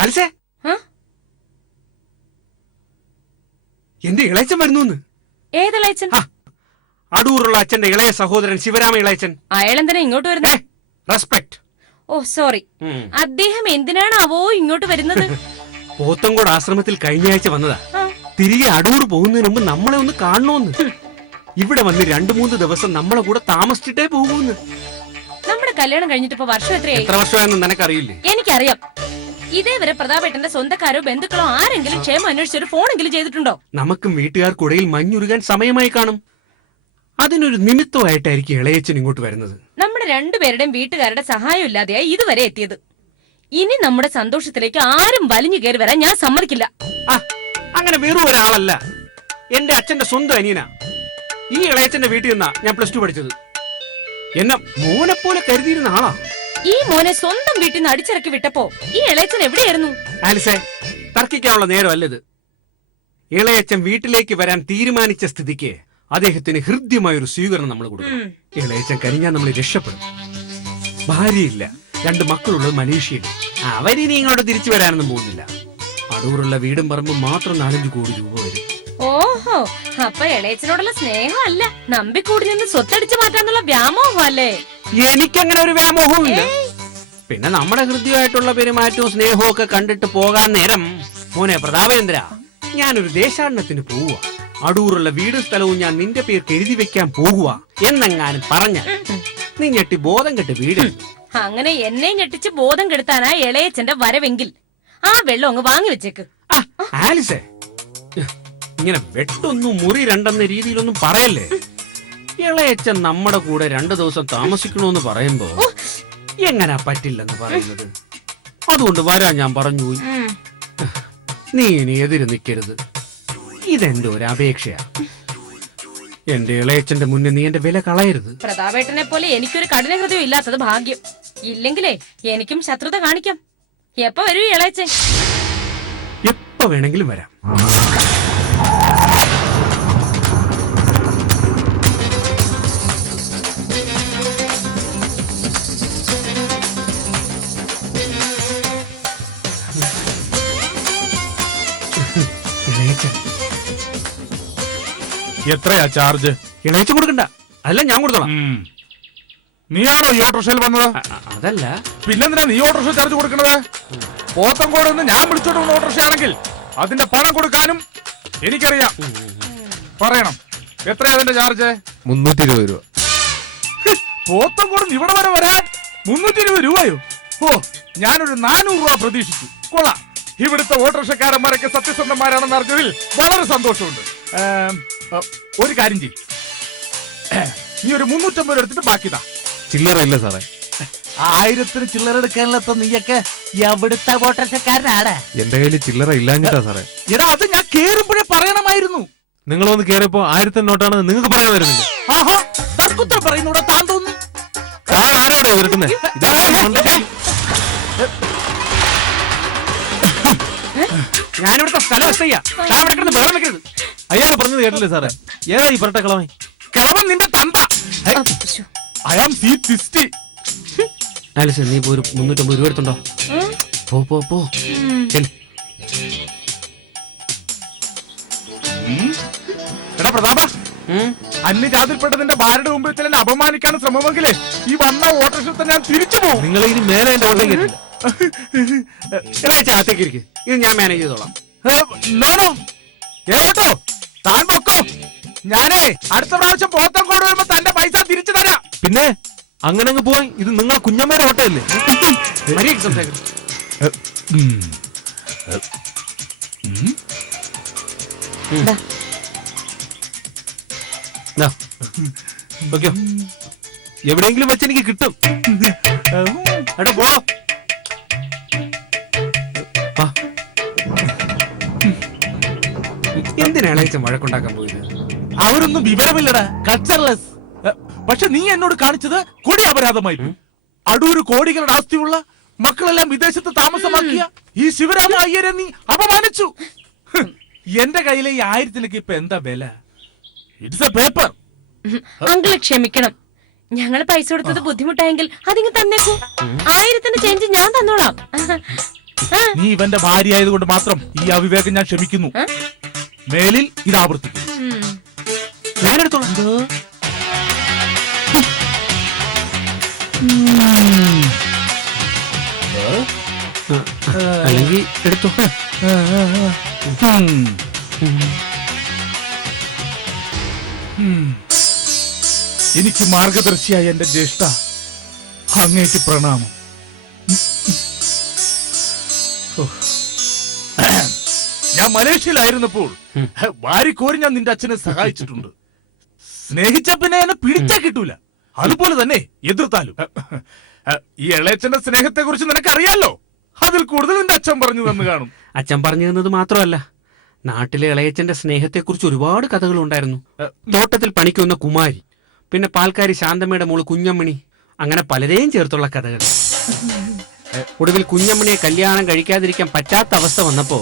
ആലിസേ, എന്റെ ഇളയച്ചൻ വരുന്നു. ഏതിളയച്ചൻ? അടൂറുള്ള അച്ഛന്റെ ഇളയ സഹോദരൻ ശിവരാമ ഇളയച്ചൻ. അയാളെന്തിനാ ഇങ്ങോട്ട് വരുന്നത്? റെസ്പെക്ട്. ഓ സോറി. അദ്ദേഹം എന്തിനാണാവോ ഇങ്ങോട്ട് വരുന്നത്? പോത്തങ്കോട് ആശ്രമത്തിൽ കഴിഞ്ഞ ആഴ്ച വന്നതാ. തിരികെ അടൂർ പോകുന്നതിന് മുമ്പ് നമ്മളെ ഒന്ന് കാണണോന്ന്. ഇവിടെ വന്ന് 2-3 ദിവസം നമ്മളെ കൂടെ താമസിച്ചിട്ടേ പോകുന്നു. നമ്മുടെ കല്യാണം കഴിഞ്ഞിട്ട് ഇപ്പൊ വർഷം എത്രയായി? എത്ര വർഷമായെന്ന് നിനക്കറിയില്ലേ? എനിക്കറിയാം. ഇതേവരെ പ്രതാപേട്ടന്റെ സ്വന്തക്കാരോ ബന്ധുക്കളോ ആരെങ്കിലും ക്ഷേമം അന്വേഷിച്ചൊരു ഫോണെങ്കിലും ചെയ്തിട്ടുണ്ടോ? നമുക്കും വീട്ടുകാർക്കുടയിൽ മഞ്ഞുരുകാൻ സമയമായി കാണും. അതിനൊരു നിമിത്തമായിട്ടായിരിക്കും ഇളയച്ചൻ ഇങ്ങോട്ട് വരുന്നത്. നമ്മുടെ രണ്ടുപേരുടെയും വീട്ടുകാരുടെ സഹായം ഇല്ലാതെയായി ഇതുവരെ എത്തിയത്. ഇനി നമ്മുടെ സന്തോഷത്തിലേക്ക് ആരും വലിഞ്ഞു കയറി വരാൻ ഞാൻ സമ്മതിക്കില്ല. അങ്ങനെ വെറും ഒരാളല്ല, എന്റെ അച്ഛന്റെ സ്വന്തം അനിയനാ. ഈ ഇളയച്ചന്റെ വീട്ടിൽ നിന്നാ ഞാൻ +2 പഠിച്ചത്. എന്നെ മോനെ പോലെ കരുതിയിരുന്ന ആളാ. ഈ മോനെ സ്വന്തം വീട്ടിൽ നിന്ന് അടിച്ചിറക്കി വിട്ടപ്പോ ഈ ഇളയച്ചൻ എവിടെയായിരുന്നു? ആലിസേ, തർക്കിക്കാനുള്ള നേരമല്ലത്. ഇളയച്ചൻ വീട്ടിലേക്ക് വരാൻ തീരുമാനിച്ച സ്ഥിതിക്ക് അദ്ദേഹത്തിന് ഹൃദ്യമായൊരു സ്വീകരണം നമ്മൾ കൊടുക്കണം. ഇളയച്ചൻ കഴിഞ്ഞാൽ നമ്മൾ രക്ഷപ്പെടും. ഭാര്യയില്ല, 2 മക്കളുള്ളത് മലേഷ്യയിൽ. അവരിനി ഇങ്ങോട്ട് തിരിച്ചു വരാനൊന്നും പോകുന്നില്ല. അടൂറുള്ള വീടും പറമ്പും മാത്രം 4-5 കോടി രൂപ വരും. ഓഹോ, അപ്പൊ ഇളയച്ചനോടുള്ള സ്നേഹമല്ല, നമ്പിക്കൂടി നിന്ന് സ്വത്തടിച്ചു മാറ്റാന്നുള്ള വ്യാമോഹം അല്ലേ? എനിക്കങ്ങനെ ഒരു വ്യാമോഹവും ഇല്ല. പിന്നെ നമ്മുടെ ഹൃദ്യമായിട്ടുള്ള പെരുമാറ്റവും സ്നേഹവും ഒക്കെ കണ്ടിട്ട് പോകാൻ നേരം, മോനെ പ്രതാപേന്ദ്ര, ഞാനൊരു ദേശാടനത്തിന് പോവുക, അടൂറുള്ള വീടും സ്ഥലവും ഞാൻ നിന്റെ പേർക്ക് എഴുതി വെക്കാൻ പോകുക എന്നെങ്ങാനും പറഞ്ഞ നീ ഞെട്ടി ബോധം കെട്ട് വീട്. അങ്ങനെ എന്നെ ഞെട്ടിച്ച് ബോധം കെടുത്താനാ ഇളയച്ചന്റെ വരവെങ്കിൽ ആ വെള്ളം അങ്ങ് വാങ്ങി വെച്ചേക്ക്. ആലിസേ, ഇങ്ങനെ വെട്ടൊന്നും മുറി 2 രീതിയിലൊന്നും പറയല്ലേ. ഇളയച്ചൻ നമ്മുടെ കൂടെ 2 ദിവസം താമസിക്കണോന്ന് പറയുമ്പോ എങ്ങനാ പറ്റില്ലെന്ന് പറയുന്നത്? അതുകൊണ്ട് വരാൻ ഞാൻ പറഞ്ഞു പോയി. നീ ഇനി എതിര് നിൽക്കരുത്. ഇതെന്റെ ഒരു അപേക്ഷയാ. എന്റെ ഇളയച്ചന്റെ മുന്നേ നീ എന്റെ വില കളയരുത്. പ്രതാപേട്ടനെ പോലെ എനിക്കൊരു കഠിന ഹൃദയം ഇല്ലാത്തത് ഭാഗ്യം. ഇല്ലെങ്കിലേ എനിക്കും ശത്രുത കാണിക്കാം. എപ്പോ വരൂ ഇളയച്ചൻ? എപ്പോ വേണമെങ്കിലും വരാം. എത്രയാ ചാർജ്? ഇളയച്ചൻ കൊടുക്കണ്ട, അല്ല ഞാൻ കൊടുത്തോളാം. നീയാണോ ഈ ഓട്ടോറിക്ഷയിൽ വന്നത്? അതല്ല, പിന്നെന്തിനാ നീ ഓട്ടോറിക്ഷ ചാർജ് കൊടുക്കണത്? പോത്തങ്കോട് നിന്ന് ഞാൻ വിളിച്ചോണ്ട് വന്ന ഓട്ടോറിക്ഷ ആണെങ്കിൽ അതിന്റെ പണം കൊടുക്കാനും എനിക്കറിയാം. പറയണം, എത്രയാ അതിന്റെ ചാർജ്? 320 രൂപ. പോത്തങ്കോട് ഇവിടെ വരെ വരാൻ 320 രൂപയോ? ഓ, ഞാനൊരു 400 രൂപ പ്രതീക്ഷിച്ചു. കൊള്ളാം. ഇവിടുത്തെ ഓട്ടോറിക്ഷക്കാരന്മാരൊക്കെ സത്യസന്ധന്മാരാണെന്ന് അറിഞ്ഞതിൽ വളരെ സന്തോഷമുണ്ട്. ഒരു കാര്യം ചെയ്യും, നീ ഒരു 350 രൂപ എടുത്തിട്ട് ബാക്കിതാ. ചില്ലറ ഇല്ല സാറേ. 1000 ചില്ലറ എടുക്കാനുള്ള നീയൊക്കെ എവിടുത്തെ ഓട്ടോറിക്ഷക്കാരനാണ്? എന്റെ കയ്യിൽ ചില്ലറ ഇല്ലാഞ്ഞിട്ടാ സാറേ. എടാ, അത് ഞാൻ കേറുമ്പോഴേ പറയണമായിരുന്നു. നിങ്ങൾ വന്ന് കേറിയപ്പോ 1000 നോട്ടാണെന്ന് നിങ്ങൾക്ക് പറയാൻ വരുന്നില്ല. ആഹാ, തർക്കുത്തരം പറയുന്നൂടെ താൻ തോന്നി. ആരോടെ എതിർക്കുന്നേ? ഞാനിവിടുത്തെ സ്ഥലം ബഹളം വെക്കരുത്. അയാൾ പറഞ്ഞത് കേട്ടില്ലേ സാറേ? ഏതാ ഈ പറഞ്ഞ കളവൻ? കിളവൻ നിന്റെ തന്ത. I am C60. ആലിസ്, നീ ഇപ്പോ ഒരു 350 രൂപ എടുത്തുണ്ടോ? പോ. എടാ പ്രതാപ, അന്യജാതിൽപ്പെട്ട നിന്റെ ഭാര്യയുടെ മുമ്പിൽ വെച്ച് എന്നെ അപമാനിക്കാൻ ശ്രമമെങ്കിലേ ഈ വന്ന ഓട്ടോറിക്ഷ ഞാൻ തിരിച്ചു പോകും. നിങ്ങൾ ഇനി മേലെ എന്റെ ഓട്ടം കേട്ടില്ല. ഇളയച്ചത്തേക്ക് ഇത് ഞാൻ മാനേജ് ചെയ്തോളാം. കേട്ടോ, താൻ പൊക്കോ. ഞാനേ അടുത്ത പ്രാവശ്യം പോത്തങ്കോട് വരുമ്പോ തന്റെ പൈസ തിരിച്ചു തരാം. പിന്നെ അങ്ങനെ അങ്ങ് പോയി. ഇത് നിങ്ങളെ കുഞ്ഞമ്മേരെ ഓട്ടയല്ലേ? മര്യാദയ്ക്ക് സംസാരിക്കും. എവിടെയെങ്കിലും വെച്ച് എനിക്ക് കിട്ടും. എടാ പോ. എന്തിനാണ് ഇളയച്ചൻ വഴക്കുണ്ടാക്കാൻ പോയത്? അവരൊന്നും വിവരമില്ലടാ, കൾച്ചർലെസ്. പക്ഷെ നീ എന്നോട് കാണിച്ചത് കൊടി അപരാധമായി. അടൂര് കോടികളുടെ ആസ്തിയുള്ള മക്കളെല്ലാം വിദേശത്ത് താമസമാക്കിയ ഈ ശിവരാമ അയ്യരെ നീ അപമാനിച്ചു. എന്റെ കയ്യിലെ ഈ 1000 ഇപ്പൊ എന്താ വില? It's A paper. അങ്കിള് ക്ഷമിക്കണം, ഞങ്ങൾ പൈസ കൊടുത്തത് ബുദ്ധിമുട്ടായെങ്കിൽ അതിങ്ങ് തന്നേക്കൂ. 1000 ചേഞ്ച് ഞാൻ തന്നോളാം. നീ ഇവന്റെ ഭാര്യ ആയതുകൊണ്ട് മാത്രം ഈ അവിവേകം ഞാൻ ക്ഷമിക്കുന്നു. മേലിൽ ഇത് ആവർത്തിക്കും. ഞാനെടുത്തോളാം. അല്ലെങ്കിൽ എടുത്തോ. എനിക്ക് മാർഗദർശിയായ എന്റെ ജ്യേഷ്ഠ, അങ്ങേക്ക് പ്രണാമം. ഞാൻ മലേഷ്യയിലായിരുന്നപ്പോൾ വാരിക്കോരി ഞാൻ നിന്റെ അച്ഛനെ സഹായിച്ചിട്ടുണ്ട്. സ്നേഹിച്ച പിന്നെ എന്നെ പിടിച്ചാ കിട്ടൂല. അതുപോലെ തന്നെ എതിർത്താലും. ഈ ഇളയച്ചന്റെ സ്നേഹത്തെ കുറിച്ച് നിനക്കറിയാലോ. അതിൽ കൂടുതൽ നിന്റെ അച്ഛൻ പറഞ്ഞു തന്നു കാണും. അച്ഛൻ പറഞ്ഞു തന്നത് മാത്രമല്ല, നാട്ടിലെ ഇളയച്ചന്റെ സ്നേഹത്തെക്കുറിച്ച് ഒരുപാട് കഥകളുണ്ടായിരുന്നു. തോട്ടത്തിൽ പണിക്കുന്ന കുമാരി, പിന്നെ പാൽക്കാരി ശാന്തമ്മയുടെ മോള് കുഞ്ഞമ്മണി, അങ്ങനെ പലരെയും ചേർത്തുള്ള കഥകൾ. ഒടുവിൽ കുഞ്ഞമ്മണിയെ കല്യാണം കഴിക്കാതിരിക്കാൻ പറ്റാത്ത അവസ്ഥ വന്നപ്പോ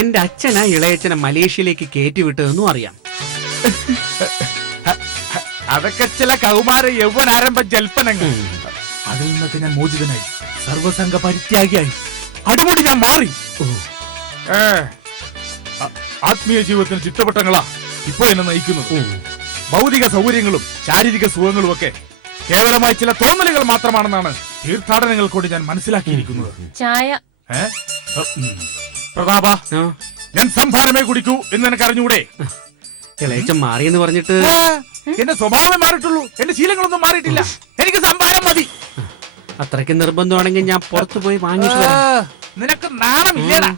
എന്റെ അച്ഛനാ ഇളയച്ചനെ മലേഷ്യയിലേക്ക് കയറ്റിവിട്ടതെന്നും അറിയാം. അതൊക്കെ ചില കൗമാര യൗവനാരംഭ ജൽപ്പനങ്ങൾ. അതിൽ നിന്നൊക്കെ ഞാൻ മോചിതനായി, സർവസംഘ പരിത്യാഗിയായി, അടിമുടി ഞാൻ മാറി. ആത്മീയ ജീവിതത്തിന് ചുറ്റവട്ടങ്ങളാ ഇപ്പൊ എന്നെ നയിക്കുന്നത്. ഭൗതിക സൗകര്യങ്ങളും ശാരീരിക സുഖങ്ങളും ഒക്കെ കേവലമായി ചില തോന്നലുകൾ മാത്രമാണെന്നാണ് തീർത്ഥാടനങ്ങൾ കൊണ്ട് ഞാൻ മനസ്സിലാക്കിയിരിക്കുന്നത്. ചായ. പ്രതാപ, ഞാൻ സംഭാരമേ കുടിക്കൂ എന്ന് എനിക്ക് അറിഞ്ഞൂടെ? ഇളയച്ചൻ മാറിയെന്ന് പറഞ്ഞിട്ട് എന്റെ സ്വഭാവമേ മാറിയിട്ടുള്ളൂ, എന്റെ ശീലങ്ങളൊന്നും മാറിയിട്ടില്ല. എനിക്ക് സംഭാരം മതി. അത്രയ്ക്ക് നിർബന്ധമാണെങ്കിൽ ഞാൻ പുറത്തു പോയി വാങ്ങിച്ചു വരാം. നിനക്ക് നാണമില്ലേടാ?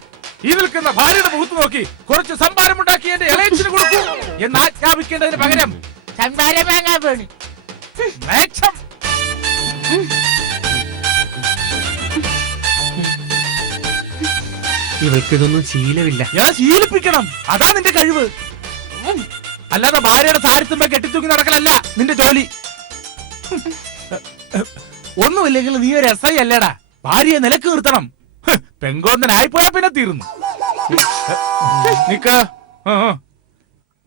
ഈ നിൽക്കുന്ന ഭാര്യയുടെ മുഖത്ത് നോക്കി കുറച്ച് സംഭാരം ഉണ്ടാക്കി എന്റെ ഇളയച്ചിന് കൊടുക്കൂ എന്ന് ആജ്ഞാപിക്കേണ്ടതിന് പകരം സംഭാരം വാങ്ങാൻ വേണ്ടി മേച്ചം. ഇവൾക്കിതൊന്നും ശീലമില്ല. ഞാൻ ശീലിപ്പിക്കണം, അതാ നിന്റെ കഴിവ്. അല്ലാതെ ഭാര്യയുടെ താരത്തുമ്പോ കെട്ടിത്തൂക്കി നടക്കലല്ല നിന്റെ ജോലി. ഒന്നുമില്ലെങ്കിൽ നീ ഒരു എസ് ഐ അല്ലേടാ. ഭാര്യയെ നിലക്ക് നിർത്തണം. പെങ്കോന്തനായിപ്പോയാ പിന്നെ തീർന്നു. നിക്ക്.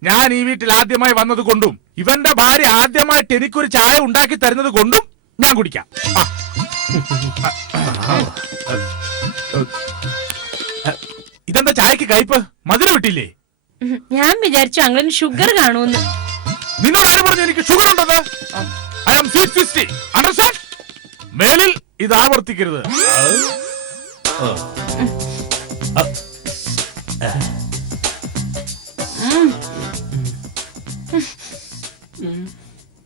ഞാൻ ഈ വീട്ടിൽ ആദ്യമായി വന്നത് കൊണ്ടും ഇവന്റെ ഭാര്യ ആദ്യമായിട്ട് എനിക്കൊരു ചായ ഉണ്ടാക്കി തരുന്നത് കൊണ്ടും ഞാൻ കുടിക്കാം. ഇതെന്താ ചായക്ക് കയ്പ്? മധുരം ഇട്ടില്ലേ? ഞാൻ വിചാരിച്ചു അങ്ങനെ ഷുഗർ കാണുമെന്ന്. നിന്നോട് ആര് പറഞ്ഞു എനിക്ക് ഷുഗർ ഉണ്ടെന്ന്? I am sweet 60. അണ്ടർസ്റ്റാൻഡ്? മേലിൽ ഇത് ആവർത്തിക്കരുത്.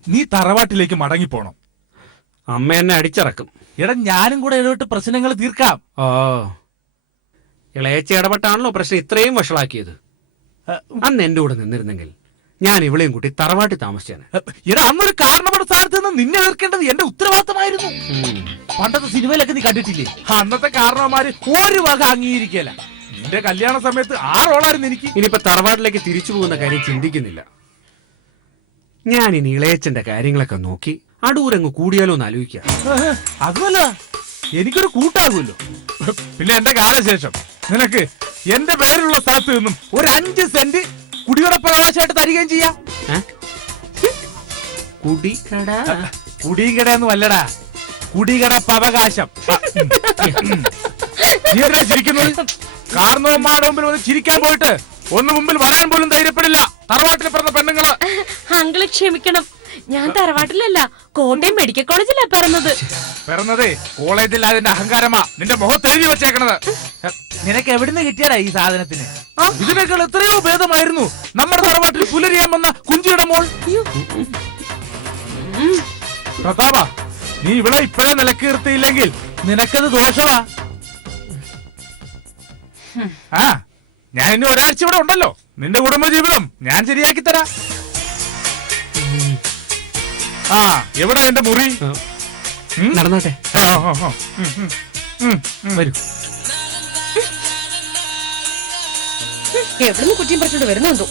നീ തറവാട്ടിലേക്ക് മടങ്ങിപ്പോണം. അമ്മ എന്നെ അടിച്ചിറക്കും. എടാ, ഞാനും കൂടെ ഇടപെട്ട് പ്രശ്നങ്ങൾ തീർക്കാം. ഓ, ഇളയച്ച ഇടപെട്ടാണല്ലോ പ്രശ്നം ഇത്രയും വഷളാക്കിയത്. അന്ന് എന്റെ കൂടെ നിന്നിരുന്നെങ്കിൽ ഞാൻ ഇവളെയും കൂട്ടി തറവാട്ടി താമസിച്ചാണ്. എടാ, അന്നൊരു കാരണപ്പെട്ട സ്ഥാനത്ത് നിന്ന് നിന്നെ എതിർക്കേണ്ടത് എന്റെ ഉത്തരവാദിത്തമായിരുന്നു. പണ്ടത്തെ സിനിമയിലൊക്കെ നീ കണ്ടിട്ടില്ലേ? അന്നത്തെ കാരണവന്മാര് ഒരു വക അംഗീകരിക്കല. നിന്റെ കല്യാണ സമയത്ത് 6 ഓളായിരുന്നു എനിക്ക്. ഇനിയിപ്പോ തറവാട്ടിലേക്ക് തിരിച്ചു പോകുന്ന കാര്യം ചിന്തിക്കുന്നില്ല. ഞാൻ ഇനി ഇളയച്ചന്റെ കാര്യങ്ങളൊക്കെ നോക്കി അടൂരങ്ങ് കൂടിയാലോ എന്ന് ആലോചിക്കാം. അതുമല്ല, എനിക്കൊരു കൂട്ടാകുമല്ലോ. പിന്നെ എന്റെ കാലശേഷം നിനക്ക് എന്റെ പേരിലുള്ള സ്ഥലത്ത് നിന്നും ഒരു 5 സെന്റ് കുടിയുറപ്പവകാശമായിട്ട് തരികയും ചെയ്യാം. കുടികടയൊന്നും അല്ലടാ, കുടികടപ്പവകാശം. നീ എന്താ ചിരിക്കുന്നത്? കാരണവന്മാരുടെ മുമ്പിൽ ഒന്ന് ചിരിക്കാൻ പോയിട്ട് ഒന്ന് മുമ്പിൽ വരാൻ പോലും ധൈര്യപ്പെടില്ല തറവാട്ടിൽ പിറന്ന പെണ്ണുങ്ങള്. അങ്കിള് ക്ഷമിക്കണം, ഞാൻ തറവാട്ടിലല്ല കോട്ടയം മെഡിക്കൽ കോളേജിലാ പിറന്നതേ കോളേജിൽ. അതിന്റെ അഹങ്കാരമാ നിന്റെ മുഖത്ത് എഴുതി വെച്ചേക്കണത്. നിനക്ക് എവിടുന്ന് കിട്ടിയടാ ഈ സാധനത്തിന്? ഇതിനേക്കാൾ എത്രയോ ഭേദമായിരുന്നു നമ്മുടെ തറവാട്ടിൽ പുലരിയാൻ വന്ന കുഞ്ചിയുടെ മോൾ. പ്രതാപ, നീ ഇവിടെ ഇപ്പോഴേ നിലക്ക് നിർത്തിയില്ലെങ്കിൽ നിനക്കത് ദോഷമാ. ആ, ഞാൻ ഇനി ഒരാഴ്ച ഇവിടെ ഉണ്ടല്ലോ. നിന്റെ കുടുംബജീവിതം ഞാൻ ശരിയാക്കി തരാം. ആ, എവിടെ എന്റെ മുറി? നടന്നാട്ടെ, വരൂ. എവിടുന്ന് കുറ്റിയും പറിച്ചോണ്ട് വരുന്നുണ്ടോ?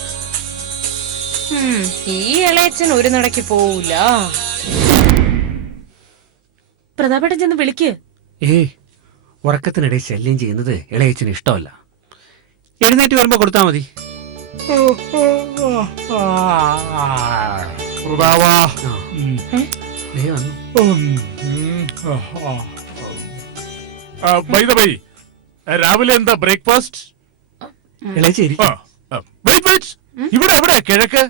ഈ ഇളയച്ചൻ ഒരു നടക്ക് പോവൂല. പ്രതാപേട്ടൻ ചെന്ന് വിളിക്ക്. ഉറക്കത്തിനിടെ ശല്യം ചെയ്യുന്നത് ഇളയച്ചന് ഇഷ്ടമല്ല. എഴുന്നേറ്റ് വരുമ്പോ കൊടുത്താ മതി. രാവിലെ എന്താ ബ്രേക്ക്ഫാസ്റ്റ്? ഇളയച്ചി ഇവിടെ എവിടെ കിഴക്ക്?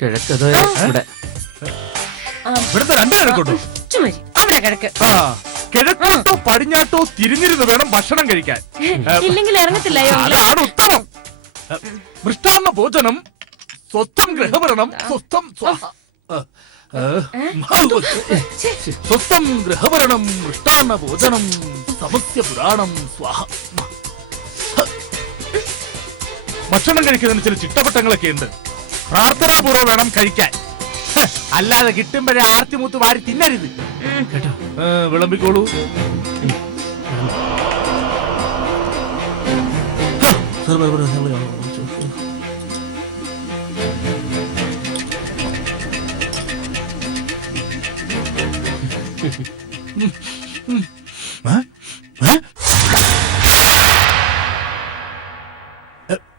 കിഴക്കത് ഇവിടെ. ഇവിടുത്തെ രണ്ട് കിഴക്കുണ്ടോ? ചുമരി അവിടെ കിഴക്ക്. ആ, കിഴക്കോട്ടോ പടിഞ്ഞാട്ടോ തിരിഞ്ഞിരുന്ന് വേണം ഭക്ഷണം കഴിക്കാൻ. ഇല്ലെങ്കിൽ ഇറങ്ങത്തില്ലയോ? അതാണ് ഉത്തമം. മൃഷ്ടാന്ന ഭോജനം സ്വസ്ഥം ഗൃഹഭരണം സ്വസ്ഥം സ്വസ്ഥം ഗൃഹഭരണം മൃഷ്ടാന്ന ഭോജനം സമസ്യ പുരാണം സ്വാഹ. ഭക്ഷണം കഴിക്കുന്നതിന് ചില ചിട്ടവട്ടങ്ങളൊക്കെ ഉണ്ട്. പ്രാർത്ഥനാപൂർവ്വം വേണം കഴിക്കാൻ. അല്ലാതെ കിട്ടുമ്പോഴേ ആർത്തിമൂത്ത് വാരി തിന്നരുത് കേട്ടോ. വിളമ്പിക്കോളൂ.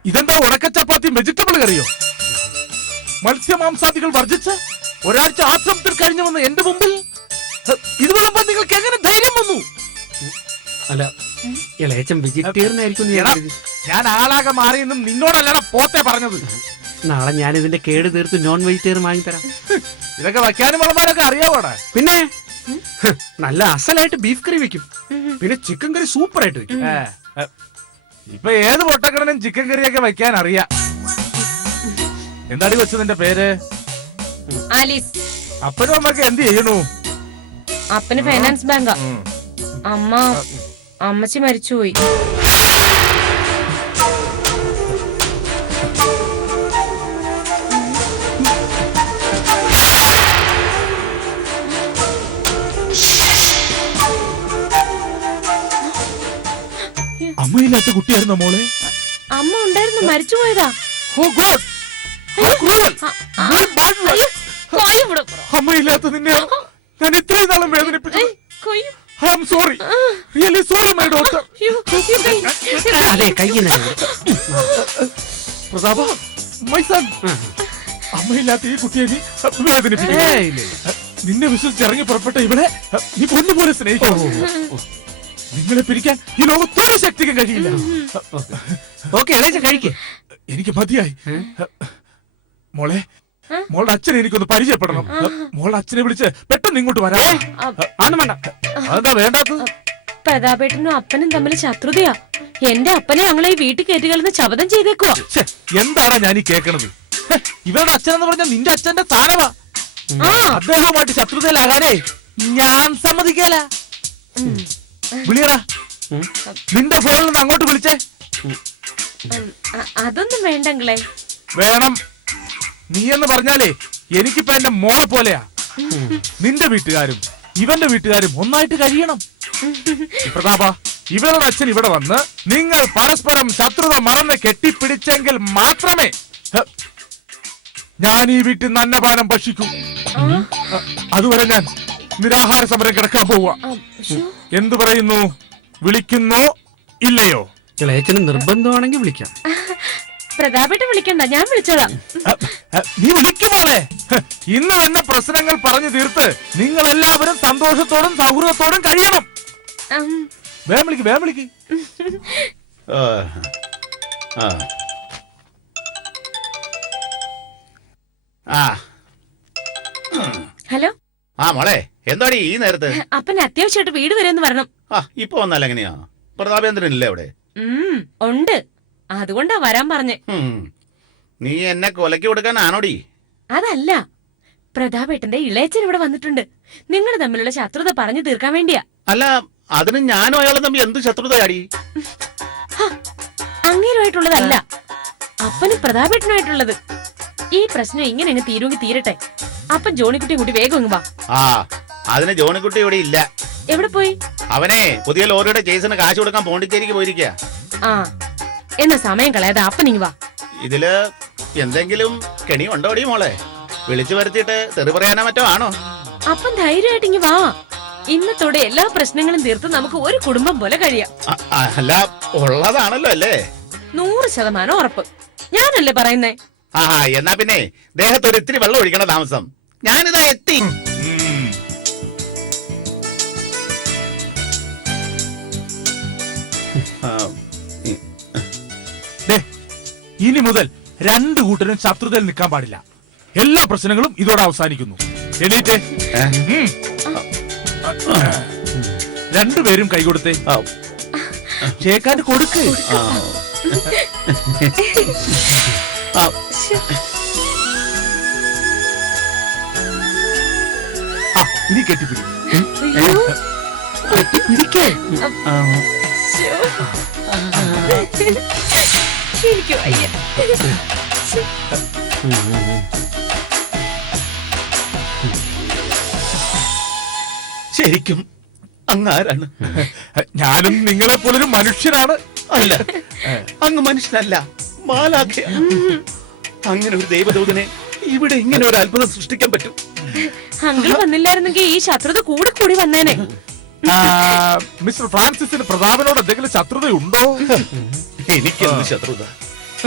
ഇതെന്താ ഉണക്കച്ചപ്പാത്തിയും വെജിറ്റബിൾ കറിയോ? മത്സ്യമാംസാദികൾ വർജിച്ച് ഒരാഴ്ച ആശ്രമത്തിൽ കഴിഞ്ഞു വന്ന എന്റെ മുമ്പിൽ ഇത് വിളമ്പാൻ നിങ്ങൾക്ക് എങ്ങനെ ധൈര്യം വന്നു? അല്ല, ഇളയച്ചൻ വെജിറ്റേറിയൻ ആയിരിക്കും. ഞാൻ ആളാകെ മാറിയെന്നും നിന്നോടല്ലടാ പോത്തെ പറഞ്ഞത്. നാളെ ഞാൻ ഇതിന്റെ കേട് തീർത്ത് നോൺ വെജിറ്റേറിയൻ വാങ്ങിത്തരാം. ഇതൊക്കെ വയ്ക്കാനും വിളമ്പാനൊക്കെ അറിയാവോടാ? പിന്നെ നല്ല അസലായിട്ട് ബീഫ് കറി വെക്കും, പിന്നെ ചിക്കൻ കറി സൂപ്പർ ആയിട്ട് വെക്കും. ഇപ്പൊ ഏത് പൊട്ടക്കടനും ചിക്കൻ കറിയൊക്കെ വയ്ക്കാൻ അറിയാം. എന്താടി വെച്ചു നിന്റെ പേര്? ആലീസ്. അപ്പനും അമ്മക്ക് എന്ത് ചെയ്യണു? അപ്പന് ഫൈനാൻസ് ബാങ്കാ. അമ്മച്ചി മരിച്ചുപോയി. അമ്മയില്ലാത്ത കുട്ടിയായിരുന്നോ മോളെ? അമ്മ ഉണ്ടായിരുന്നു, മരിച്ചുപോയതാ. ഓ ഗോഡ്, അമ്മയില്ലാത്ത നിന്നെ ഞാൻ ഇത്രയും നാളും വേദനിപ്പിച്ചു. I am sorry, really sorry my doctor. അതെ, കയ്യിനെ പ്രതാപ, മൈ സൺ, അമ്മയില്ലാത്ത ഈ കുട്ടിയെ നീ വേദനിപ്പിച്ചു. നിന്നെ വിശ്വസിച്ചിറങ്ങി പുറപ്പെട്ട ഇവിടെ നീ പൊന്നുപോലെ സ്നേഹിക്കും. നിങ്ങളെ പിരിക്കാൻ ഈ ലോകത്തോടെ ശക്തിക്കും കഴിയില്ല. ഓക്കെ, കഴിക്കേ. എനിക്ക് മതിയായി. മോളെ, മോളുടെ അച്ഛനെ എനിക്കൊന്ന് പരിചയപ്പെടണം. മോളുടെ അച്ഛനെ വിളിച്ച് പെട്ടെന്ന് ഇങ്ങോട്ട് വരാം. വേണ്ട. അതെന്താ വേണ്ടാത്തത്? പ്രതാപേട്ടനും അപ്പനും തമ്മിൽ ശത്രുതയാ. എന്റെ അപ്പനെ ഞങ്ങളെ ഈ വീട്ടിൽ കയറ്റുകളെന്ന് ശപഥം ചെയ്തേക്കുവാ. എന്താണ് ഞാൻ ഈ കേൾക്കണത്? ഇവരുടെ അച്ഛൻ എന്ന് പറഞ്ഞാൽ നിന്റെ അച്ഛന്റെ സ്ഥാനമാ. അദ്ദേഹവുമായിട്ട് ശത്രുതയിലാകാനേ ഞാൻ സമ്മതിക്കല. വിളിയടാ, നിന്റെ ഫോണിൽ നിന്ന് അങ്ങോട്ട് വിളിച്ചേ. അതൊന്നും വേണ്ടെങ്കിലേ. വേണം. നീ എന്ന് പറഞ്ഞാലേ എനിക്കിപ്പോ എന്റെ മോളെ പോലെയാ. നിന്റെ വീട്ടുകാരും ഇവന്റെ വീട്ടുകാരും ഒന്നായിട്ട് കഴിയണം. പ്രതാപ, ഇവരുടെ അച്ഛൻ ഇവിടെ വന്ന് നിങ്ങൾ പരസ്പരം ശത്രുത മറന്ന് കെട്ടിപ്പിടിച്ചെങ്കിൽ മാത്രമേ ഞാൻ ഈ വീട്ടിൽ നിന്ന് അന്നപാനം ഭക്ഷിക്കും. അതുവരെ ഞാൻ നിരാഹാര സമരം കിടക്കാൻ പോവുക. എന്തു പറയുന്നു? വിളിക്കുന്നോ ഇല്ലയോ? ഇളയച്ചന് നിർബന്ധമാണെങ്കിൽ വിളിക്കാം. പ്രതാപേട്ടൻ വിളിക്കണ്ട, ഞാൻ വിളിച്ചോളാം. നീ വിളിക്കുമോളെ. ഇന്ന് തന്നെ പ്രശ്നങ്ങൾ പറഞ്ഞു തീർത്ത് നിങ്ങൾ എല്ലാവരും സന്തോഷത്തോടും സൗഹൃദത്തോടും കഴിയണം. വേഗം വിളിക്ക്, വേഗം വിളിക്ക്. ഹലോ. മോളെ, എന്താടി ഈ നേരത്ത്? അപ്പൻ അത്യാവശ്യമായിട്ട് വീട് വരെ ഒന്ന് വരണം. ഇപ്പൊ വന്നാൽ എങ്ങനെയാ? പ്രതാപേന്ദ്രനില്ലേ അവിടെ? ഉണ്ട്, അതുകൊണ്ടാ വരാൻ പറഞ്ഞേ. നീ എന്നെ കൊലക്കി കൊടുക്കാനാണോടി? അതല്ല, പ്രതാപേട്ടന്റെ ഇളയച്ചൻ ഇവിടെ വന്നിട്ടുണ്ട്. നിങ്ങൾ തമ്മിലുള്ള ശത്രുത പറഞ്ഞു തീർക്കാൻ വേണ്ടിയാ. അല്ല, അതിന് ഞാനും അയാളും തമ്മിൽ എന്ത് ശത്രുതയാടി? അങ്ങേരുമായിട്ടുള്ളതല്ല, അപ്പനും പ്രതാപേട്ടനുമായിട്ടുള്ളത്. ഈ പ്രശ്നം ഇങ്ങനെ അങ്ങ് തീരുമെങ്കിൽ തീരട്ടെ. അപ്പൻ ജോണിക്കുട്ടിയും കൂട്ടി വേഗം ഇങ്ങ് വാ. അതിന് ജോണിക്കുട്ടി ഇവിടെ ഇല്ല. എവിടെ പോയി? അവനെ പുതിയ ലോറിയുടെ ചേസിന് കാശ് കൊടുക്കാൻ പോണ്ടിച്ചേരിക്ക് പോയിരിക്കുക. എന്നാ സമയം കളയാതെ അപ്പൻ ഇങ്ങ് വാ. ഇതില് എന്തെങ്കിലും കെണി ഉണ്ടോടി മോളെ? വിളിച്ചു വരുത്തിയിട്ട് തെറി പറയാനോ മറ്റോ ആണോ? അപ്പൻ ധൈര്യമായിട്ട് ഇങ്ങ് വാ. ഇന്നത്തോടെ എല്ലാ പ്രശ്നങ്ങളും തീർത്ത് നമുക്ക് ഒരു കുടുംബം പോലെ കഴിയാം. അല്ല, ഉള്ളതാണല്ലോ അല്ലേ? 100% ഉറപ്പ്. ഞാനല്ലേ പറയുന്നേ. എന്നാ പിന്നെ ദേഹത്തൊരു ഇത്തിരി വെള്ളം ഒഴിക്കണ താമസം. ഞാനിതാ എത്തി. ഇനി മുതൽ രണ്ടു കൂട്ടരും ശത്രുതയിൽ നിൽക്കാൻ പാടില്ല. എല്ലാ പ്രശ്നങ്ങളും ഇതോടെ അവസാനിക്കുന്നു. എണീറ്റേ. രണ്ടുപേരും കൈകൊടുത്തേ. ചേക്കാൻ കൊടുക്ക്. ഇനി കെട്ടിപ്പിടി. കെട്ടിപ്പിടിക്കേ. എനിക്ക് വയ്യ. ശരിക്കും അങ്ങാരാണ്? ഞാനും നിങ്ങളെ പോലൊരു മനുഷ്യനാണ്. അല്ല, അങ്ങ് മനുഷ്യനല്ല, മാലാഖയാണ്. അങ്ങനെ ഒരു ദൈവദൂതനെ ഇവിടെ ഇങ്ങനെ ഒരു അത്ഭുതം സൃഷ്ടിക്കാൻ പറ്റും? അങ്കിൾ വന്നില്ലായിരുന്നെങ്കിൽ ഈ ശത്രുത കൂടി കൂടി വന്നേനെ. മിസ്റ്റർ ഫ്രാൻസിസിന് പ്രതാപനോട് എന്തെങ്കിലും ശത്രുതയുണ്ടോ? എനിക്കെന്ത് ശത്രുത?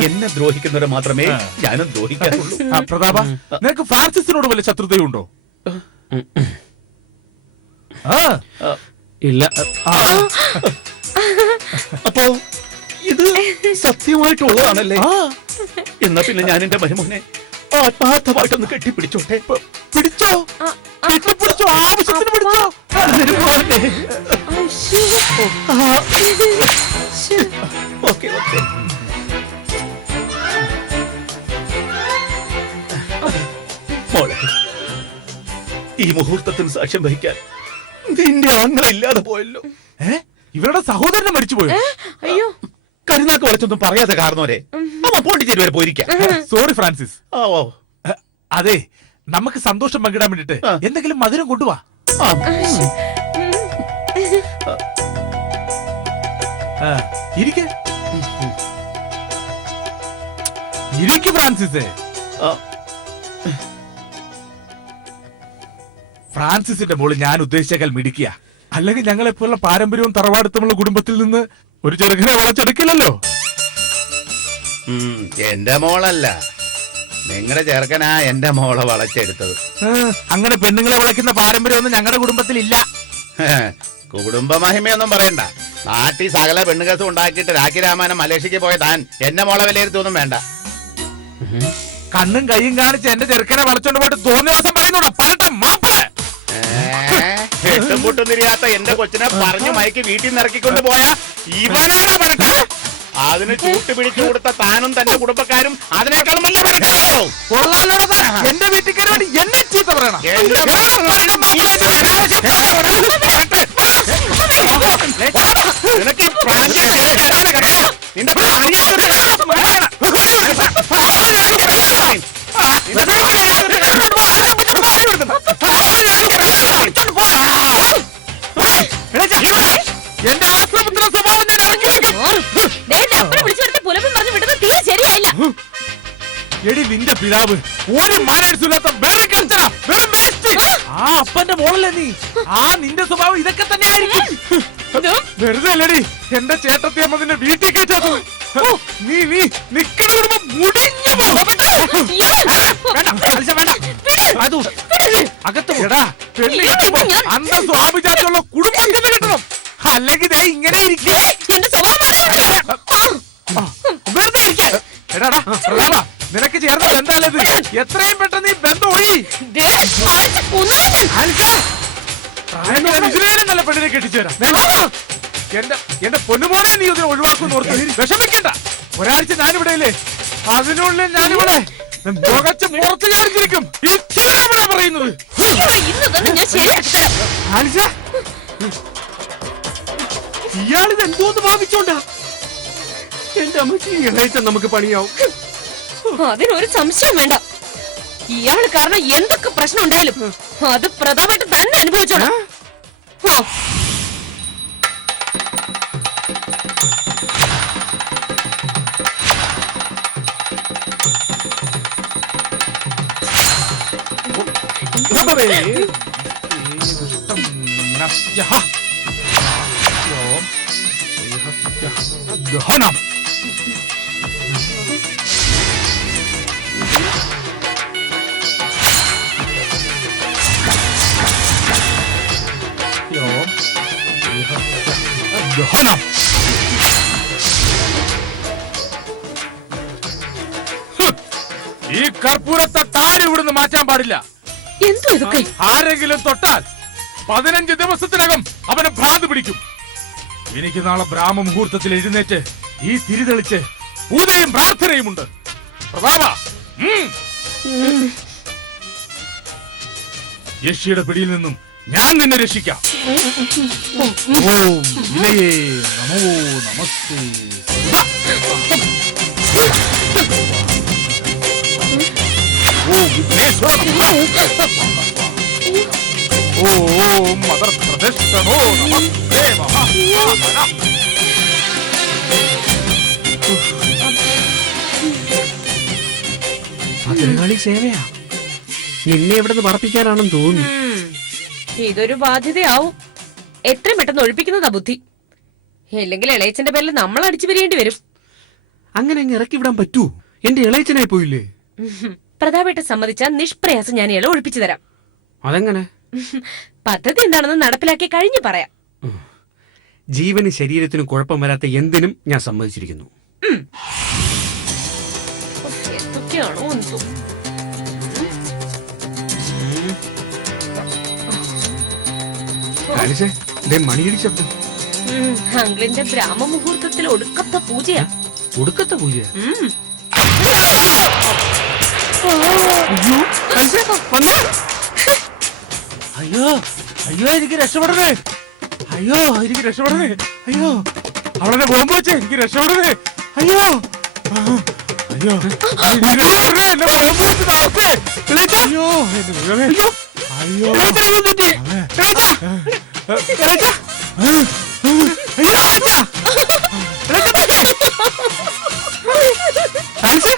എന്നെ ദ്രോഹിക്കുന്നവരെ മാത്രമേ ഞാനും ദ്രോഹിക്കാറുള്ളൂ. പ്രതാപ, നിനക്ക് ഫ്രാൻസിസിനോട് വല്ല ശത്രുതയുണ്ടോ? ഇല്ല. അപ്പോ ഇത് സത്യമായിട്ടുള്ളതാണല്ലേ? എന്നാ പിന്നെ ഞാൻ എന്റെ മരുമോനെ ആത്മാർത്ഥമായിട്ടൊന്ന് കെട്ടിപ്പിടിച്ചോട്ടെ. പിടിച്ചോ, കെട്ടിപ്പിടിച്ചോ, ആവശ്യത്തിന് പിടിച്ചോ. Okay okay. മോളെ, ഈ മുഹൂർത്തത്തിന് സാക്ഷ്യം വഹിക്കാൻ നിന്റെ ആങ്ങളില്ലാതെ പോയല്ലോ. ഇവരുടെ സഹോദരനെ മരിച്ചുപോയോ? അയ്യോ, കരുനാക്ക് വളച്ചൊന്നും പറയാതെ കാരണവരെ അവൻ പോണ്ടിച്ചേരി വരെ പോയിരിക്കാം. Sorry Francis. ഓ, അതെ, നമുക്ക് സന്തോഷം പങ്കിടാൻ വേണ്ടിട്ട് എന്തെങ്കിലും മധുരം കൊണ്ടുവാ. ഇരിക്ക് ഫ്രാൻസിസേ. ഫ്രാൻസിസിന്റെ മോള് ഞാൻ ഉദ്ദേശിച്ചേക്കാൾ മിടിക്കുക. അല്ലെങ്കിൽ ഞങ്ങളെപ്പോലുള്ള പാരമ്പര്യവും തറവാടുത്തമുള്ള കുടുംബത്തിൽ നിന്ന് ഒരു ചെറുക്കനെ വളച്ചെടുക്കില്ലല്ലോ. എന്റെ മോളല്ല, നിങ്ങളുടെ ചെറുക്കനാ എന്റെ മോളെ വളച്ചെടുത്തത്. അങ്ങനെ പെണ്ണുങ്ങളെ വളയ്ക്കുന്ന പാരമ്പര്യമൊന്നും ഞങ്ങളുടെ കുടുംബത്തിൽ ഇല്ല. കുടുംബ മഹിമയൊന്നും പറയണ്ട. നാട്ടിൽ സകല പെണ്ണുകേസും ഉണ്ടാക്കിയിട്ട് രാഖി രാമായണം മലേഷ്യക്ക് പോയ താൻ എന്നെ മോളെ വിലയിരുത്തൊന്നും വേണ്ട. കണ്ണും കൈയും കാണിച്ച് എന്റെ ചെറുക്കനെ വളച്ചോണ്ട് പോയിട്ട് തോന്നിയ ദിവസം പറയുന്നൂടാ പറട്ടെ മാപ്പിള. എട്ടും പൊട്ടും തിരിയാത്ത എന്റെ കൊച്ചിനെ പറഞ്ഞു മയക്ക് വീട്ടിൽ നിന്ന് ഇറക്കിക്കൊണ്ട് പോയാ ഇവനാണോ പറട്ടെ? അതിന് ചൂട്ട് പിടിച്ചു കൊടുത്ത താനും തന്റെ കുടുംബക്കാരും അതിനേക്കാളും വലിയ പറട്ടോ. എന്റെ വീട്ടിൽ കയറി എന്നെ ചീത്ത പറയണം. നിനക്ക് നിന്റെ എന്റെ ആശ്രമത്തിലെ സ്വഭാവം ഞാൻ ഇറക്കി വെക്കും. എടി നിന്റെ പിതാവ് ഒരു മാനേഴ്സില്ലാത്ത വെറും കൾച്ചറ, വെറും വേസ്റ്റ്. ആ അപ്പന്റെ മോളല്ലേ നീ? ആ നിന്റെ സ്വഭാവം ഇതൊക്കെ തന്നെ ആയിരിക്കും. വെറുതെ അല്ലടി എന്റെ ചേട്ടത്തി അമ്മ നിന്നെ വീട്ടിൽ കയറ്റാത്തത്. നീ നീ നിക്കണ കുടുംബം മുടിഞ്ഞു പോകും. അകത്ത് എടാ പെണ്ണ് കെട്ടുമ്പോ അന്ന സ്വാഭിചാരമുള്ള കുടുംബത്തിൽ കിട്ടണം. അല്ലെങ്കിൽ ദേ ഇങ്ങനെ ഇരിക്കേ. വെറുതെ ഇരിക്കേ. എടാടാ പ്രതാപ, നിനക്ക് ചേർന്ന ബന്ധമല്ലത്. എത്രയും പെട്ടെന്ന് ഈ ബന്ധം ഒഴി. നല്ല പെണ്ണിനെ കെട്ടിച്ചു തരാം. എന്റെ പൊന്നുമോനെ നീ ഇതിനെ ഒഴിവാക്കുന്നു ഓർത്ത് വിഷമിക്കണ്ട. ഒരാഴ്ച ഞാനിവിടെ ഇല്ലേ, അതിനുള്ളിൽ ഞാനിവിടെ മുഖച്ച് പുറത്ത് ചാടിച്ചിരിക്കും. ഇവിടെ പറയുന്നത് ഇയാളിത് എന്തോന്ന് ഭാവിച്ചോണ്ടാ? എന്റെ അമ്മച്ചി ഇളയച്ച നമുക്ക് പണിയാവും. അതിനൊരു സംശയം വേണ്ട. ഇയാള് കാരണം എന്തൊക്കെ പ്രശ്നം ഉണ്ടായാലും അത് പ്രതാപമായിട്ട് തന്നെ അനുഭവിച്ചോളാം. ഈ കർപ്പൂരത്തെ താഴെ ഇവിടുന്ന് മാറ്റാൻ പാടില്ല. എന്തോ ഇതൊക്കെ? ആരെങ്കിലും തൊട്ടാൽ 15 ദിവസത്തിനകം അവനെ ഭ്രാന്ത് പിടിക്കും. എനിക്ക് നാളെ ബ്രാഹ്മ മുഹൂർത്തത്തിൽ എഴുന്നേറ്റ് ഈ തിരിതെളിച്ച് പൂജയും പ്രാർത്ഥനയുമുണ്ട്. പ്രതാപ, യക്ഷിയുടെ പിടിയിൽ നിന്നും ഞാൻ നിന്നെ രക്ഷിക്കാം. ഓം ഇലയേ നമോ നമസ്തേ. ഓം വിഘ്നേശ്വര ഓം മദർ പ്രദർശനോ നമസ്തേ മഹാത്മാ. ഭദ്രകാളി സേവയാ. നിന്നെ എവിടുന്ന് പറപ്പിക്കാനാണെന്ന് തോന്നുന്നു. ഇതൊരു ബാധ്യതയാവും. എത്രയും പെട്ടെന്ന് ഒഴിപ്പിക്കുന്നതാ ബുദ്ധി. ഇല്ലെങ്കിൽ ഇളയച്ചന്റെ പേരിൽ നമ്മൾ അടിച്ചു പിരിയേണ്ടി വരും. അങ്ങനെ അങ്ങ് ഇറക്കി വിടാൻ പറ്റൂ? എന്റെ ഇളയച്ചനായി പോയില്ലേ? പ്രതാപേട്ട സമ്മതിച്ചാൽ നിഷ്പ്രയാസം ഞാൻ ഇള ഒഴിപ്പിച്ചു തരാം. അതെങ്ങനെ? പദ്ധതി എന്താണെന്ന് നടപ്പിലാക്കി കഴിഞ്ഞു പറയാം. ജീവന് ശരീരത്തിന് കുഴപ്പം വരാത്ത എന്തിനും ഞാൻ സമ്മതിച്ചിരിക്കുന്നു. എന്തൊക്കെയാണോ എന്തോ. കാലിസേ, ദേ മണിയടി ശബ്ദം. അങ്കിളിന്റെ ബ്രാഹ്മ മുഹൂർത്തത്തിൽ ഒടുക്കത്തെ പൂജയാ. ഒടുക്കത്തെ പൂജ? ഉം. അയ്യോ അയ്യോ എനിക്ക് രക്ഷപ്പെടണേ. അയ്യോ എനിക്ക് രക്ഷപ്പെടണേ. അയ്യോ അവളെ ബോംബ് വെച്ചേ. എനിക്ക് രക്ഷപ്പെടണേ. അയ്യോ അയ്യോ എനിക്ക് രക്ഷപ്പെടണേ. എന്നെ ബോംബ് വെച്ച് താഴ്ത്തേ. അയ്യോ എന്റെ ദൈവമേ. അയ്യോ അതെ. അയ്യോ.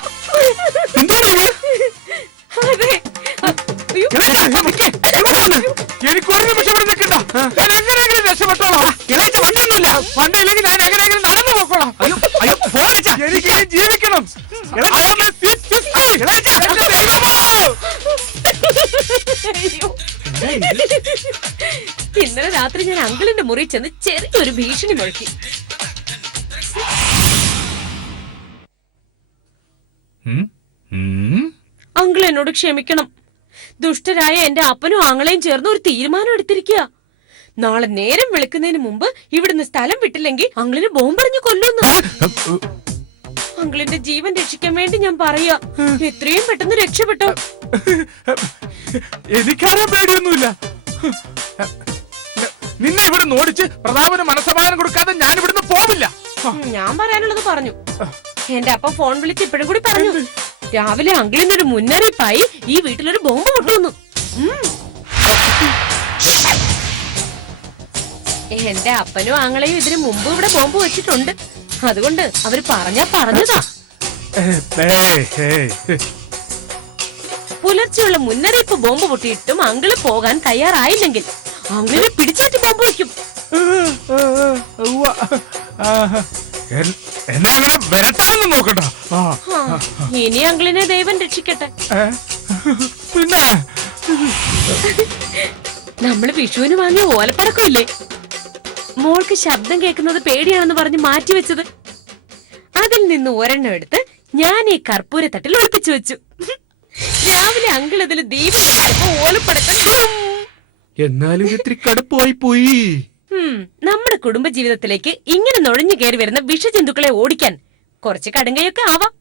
എനിക്ക് ഒരു നിമിഷം ഇവിടെ നിൽക്കണ്ട. ഞാൻ എങ്ങനെയെങ്കിലും രക്ഷപ്പെട്ടോളാം. വണ്ടിയൊന്നുമില്ല. വണ്ടിയില്ലെങ്കിൽ ഞാൻ എങ്ങനെയെങ്കിലും നടന്നു പോക്കോളാം. എനിക്ക് ഇനി ജീവിക്കണം. അയ്യോ. ഇന്നലെ രാത്രി ഞാൻ അങ്കിളിന്റെ മുറി ചെന്ന് ചെറിയൊരു ഭീഷണി മുഴക്കി. അങ്കിൾ എന്നോട് ക്ഷമിക്കണം. ദുഷ്ടരായ എന്റെ അപ്പനും ആങ്ങളെയും ചേർന്ന് ഒരു തീരുമാനം എടുത്തിരിക്കുക. നാളെ നേരം വെളുക്കുന്നതിന് മുമ്പ് ഇവിടുന്ന് സ്ഥലം വിട്ടില്ലെങ്കിൽ അങ്കിളിന് ബോംബെറിഞ്ഞ് കൊല്ലുന്നു. അങ്കിളിന്റെ ജീവൻ രക്ഷിക്കാൻ വേണ്ടി ഞാൻ പറയാ, എത്രയും പെട്ടെന്ന് രക്ഷപ്പെട്ടോ. എനിക്കാരും പേടിയൊന്നുമില്ല. നിന്നെ ഇവിടുന്ന് ഓടിച്ച് പ്രതാപന് മനസ്സമാധാനം കൊടുക്കാതെ ഞാൻ ഇവിടുന്ന് പോവില്ല. ഞാൻ പറയാനുള്ളത് പറഞ്ഞു. എന്റെ അപ്പ ഫോൺ വിളിച്ച് ഇപ്പോഴും കൂടി പറഞ്ഞു, രാവിലെ അങ്കിളിന്റെ ഒരു മുന്നറിയിപ്പായി ഈ വീട്ടിലൊരു ബോംബ് പൊട്ടുന്നു. എന്റെ അപ്പനും ആങ്ങളെയും ഇതിനു മുമ്പ് ഇവിടെ ബോംബ് വെച്ചിട്ടുണ്ട്. അതുകൊണ്ട് അവര് പറഞ്ഞതാ. പുലർച്ചെയുള്ള മുന്നറിയിപ്പ് ബോംബ് പൊട്ടിയിട്ടും അങ്കിള് പോകാൻ തയ്യാറായില്ലെങ്കിൽ അങ്കിളിനെ പിടിച്ചേറ്റ് ബോംബ് വെക്കും. എന്നെ അങ്ങനെ വരട്ടാനൊന്നും നോക്കണ്ട. ഇനി അങ്കിളിനെ ദൈവം രക്ഷിക്കട്ടെ. പിന്നെ നമ്മള് വിഷുവിന് വാങ്ങിയ ഓലപ്പടക്കമില്ലേ, മോൾക്ക് ശബ്ദം കേൾക്കുന്നത് പേടിയാണെന്ന് പറഞ്ഞ് മാറ്റിവെച്ചത്, അതിൽ നിന്ന് ഒരെണ്ണം എടുത്ത് ഞാൻ ഈ കർപ്പൂരത്തട്ടിൽ ഒളിപ്പിച്ചു വെച്ചു. രാവിലെ അങ്കിൾ ഇതിൽ ദീപം കത്തിച്ചപ്പോ ഓലപ്പടക്കം. എന്നാലും ഇത്തിരി കടുപ്പായി പോയി. നമ്മുടെ കുടുംബജീവിതത്തിലേക്ക് ഇങ്ങനെ നുഴഞ്ഞു കയറി വരുന്ന വിഷജന്തുക്കളെ ഓടിക്കാൻ കുറച്ച് കടുങ്കയൊക്കെ ആവാം.